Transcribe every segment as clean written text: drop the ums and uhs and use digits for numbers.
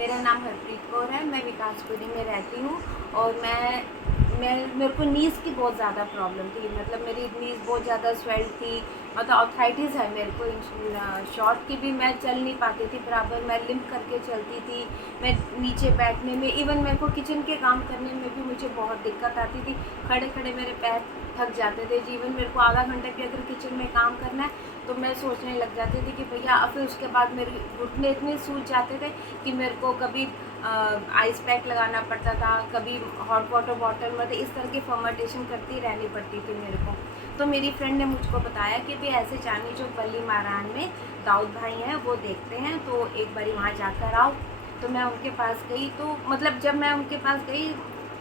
मेरा नाम हरप्रीत कौर है। मैं विकासपुरी में रहती हूँ और मेरे को नीज़ की बहुत ज़्यादा प्रॉब्लम थी। मतलब मेरी नीज़ बहुत ज़्यादा स्वेल थी। मतलब आर्थराइटिस है मेरे को। शॉर्ट की भी मैं चल नहीं पाती थी बराबर। मैं लिम्प करके चलती थी। मैं नीचे बैठने में, इवन मेरे को किचन के काम करने में भी मुझे बहुत दिक्कत आती थी। खड़े खड़े मेरे पैर थक जाते थे। इवन मेरे को आधा घंटा भी अगर किचन में काम करना है तो मैं सोचने लग जाती थी कि भैया। फिर उसके बाद मेरे घुटने इतने सूज जाते थे कि मेरे को कभी आइस पैक लगाना पड़ता था, कभी हॉट वाटर बॉटल में इस तरह की फर्मेंटेशन करती रहनी पड़ती थी मेरे को। तो मेरी फ्रेंड ने मुझको बताया कि भी ऐसे चांदनी चौक बल्ली मारान में दाऊद भाई हैं, वो देखते हैं, तो एक बारी वहाँ जाकर आओ। तो मैं उनके पास गई। तो मतलब जब मैं उनके पास गई,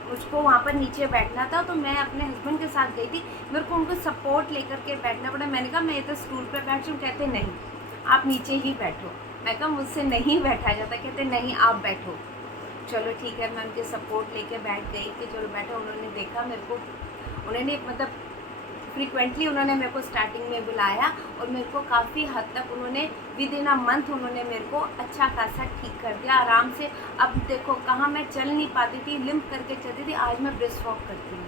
मुझको वहाँ पर नीचे बैठना था, तो मैं अपने हस्बैंड के साथ गई थी। मेरे को उनको सपोर्ट लेकर के बैठना पड़ा। मैंने कहा मैं इधर स्टूल पर बैठ जाऊँ। कहते नहीं, आप नीचे ही बैठो। मैं कहा मुझसे नहीं बैठा जाता। कहते नहीं, आप बैठो। चलो ठीक है, मैं उनके सपोर्ट लेके बैठ गई कि चलो बैठो। उन्होंने देखा मेरे को, उन्होंने मतलब फ्रीक्वेंटली उन्होंने मेरे को स्टार्टिंग में बुलाया और मेरे को काफ़ी हद तक उन्होंने विद इन अ मंथ उन्होंने मेरे को अच्छा खासा ठीक कर दिया आराम से। अब देखो, कहाँ मैं चल नहीं पाती थी, लिम्प करके चलती थी, आज मैं ब्रिस्क वॉक करती हूँ।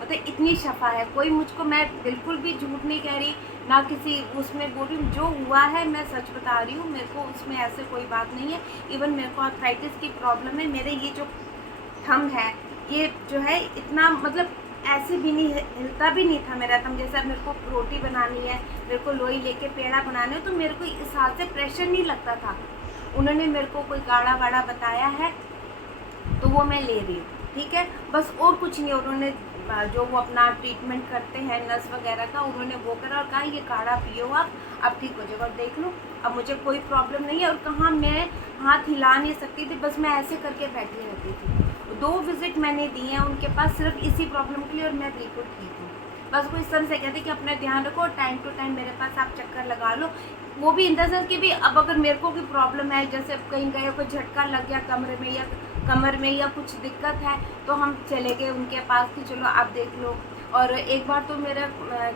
मतलब इतनी शफा है। कोई मुझको, मैं बिल्कुल भी झूठ नहीं कह रही, ना किसी उसमें बोल रही हूँ। जो हुआ है मैं सच बता रही हूँ। मेरे को उसमें ऐसे कोई बात नहीं है। इवन मेरे को आर्थराइटिस की प्रॉब्लम है। मेरे ये जो थंब है, ये जो है इतना मतलब ऐसे भी नहीं हिलता भी नहीं था मेरा थंब। जैसे अब मेरे को रोटी बनानी है, मेरे को लोई लेके पेड़ा बनाना है, तो मेरे को इस हाथ से प्रेशर नहीं लगता था। उन्होंने मेरे को कोई गाढ़ा वाड़ा बताया है तो वो मैं ले रही हूँ, ठीक है, बस और कुछ नहीं। उन्होंने जो वो अपना ट्रीटमेंट करते हैं नस वगैरह का, उन्होंने वो करा और कहा ये काढ़ा पियो आप, अब ठीक हो जाएगा। और देख लो, अब मुझे कोई प्रॉब्लम नहीं है। और कहाँ मैं हाथ हिला नहीं सकती थी, बस मैं ऐसे करके बैठी रहती थी। 2 विजिट मैंने दी हैं उनके पास सिर्फ इसी प्रॉब्लम के लिए, और मैं बिल्कुल ठीक हूँ। बस वो इस तरह से कहते कि अपना ध्यान रखो और टाइम टू टाइम मेरे पास आप चक्कर लगा लो। वो भी इन द सेंस कि भी अब अगर मेरे को कोई प्रॉब्लम है, जैसे कहीं गए, कोई झटका लग गया कमर में या कुछ दिक्कत है, तो हम चले गए उनके पास कि चलो आप देख लो। और एक बार तो मेरा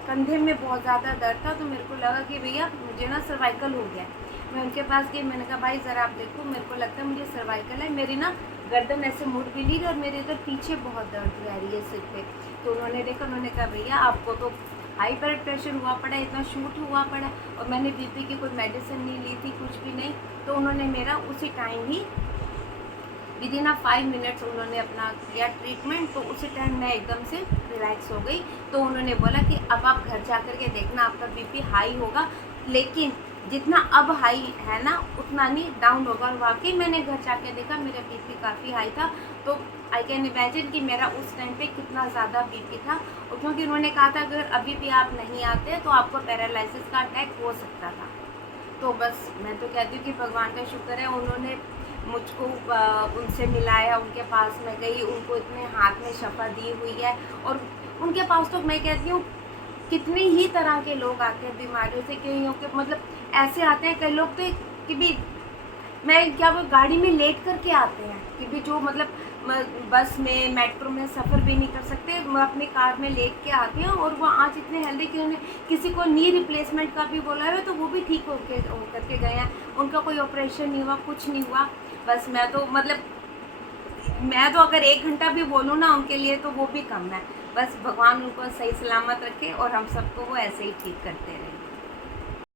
कंधे में बहुत ज़्यादा दर्द था, तो मेरे को लगा कि भैया मुझे ना सर्वाइकल हो गया। मैं उनके पास गई, मैंने कहा भाई ज़रा आप देखो, मेरे को लगता है मुझे सर्वाइकल है। मेरी ना गर्दन ऐसे मुड़ भी नहीं रही और मेरे इधर पीछे बहुत दर्द रह रही है सिर पे। तो उन्होंने देखा, उन्होंने कहा भैया आपको तो हाई ब्लड प्रेशर हुआ पड़ा है, इतना शूट हुआ पड़ा है। और मैंने बीपी की कोई मेडिसिन नहीं ली थी, कुछ भी नहीं। तो उन्होंने मेरा उसी time he with in 5 minutes उन्होंने अपना किया ट्रीटमेंट। तो उसी टाइम मैं एकदम से रिलैक्स हो गई। तो उन्होंने बोला कि अब आप घर जा कर के देखना, आपका बीपी हाई होगा, लेकिन जितना अब हाई है ना उतना नहीं डाउन होगा। और वाकई मैंने घर जाके देखा, मेरा बीपी काफ़ी हाई था। तो आई कैन इमेजिन कि मेरा उस टाइम पे कितना ज़्यादा बीपी था। और क्योंकि उन्होंने कहा था अगर अभी भी आप नहीं आते तो आपको पैरालिसिस का अटैक हो सकता था। तो बस मैं तो कहती हूँ कि भगवान का शुक्र है, उन्होंने मुझको उनसे मिलाया, उनके पास मैं गई, उनको इतने हाथ में शफा दी हुई है। और उनके पास तो मैं कहती हूँ कितने ही तरह के लोग आते हैं बीमारियों से, कईयों के मतलब ऐसे आते हैं कई लोग तो कि भी मैं क्या वो गाड़ी में लेट करके आते हैं कि भी जो मतलब बस में मेट्रो में सफ़र भी नहीं कर सकते, अपनी कार में लेट के आते हैं। और वो आज इतने हेल्दी कि उन्हें किसी को नी रिप्लेसमेंट का भी बोला है तो वो भी ठीक हो करके गए हैं। उनका कोई ऑपरेशन नहीं हुआ, कुछ नहीं हुआ। बस मैं तो अगर 1 घंटा भी बोलूँ ना उनके लिए तो वो भी कम है। बस भगवान उनको सही सलामत रखे और हम सबको वो ऐसे ही ठीक करते रहे।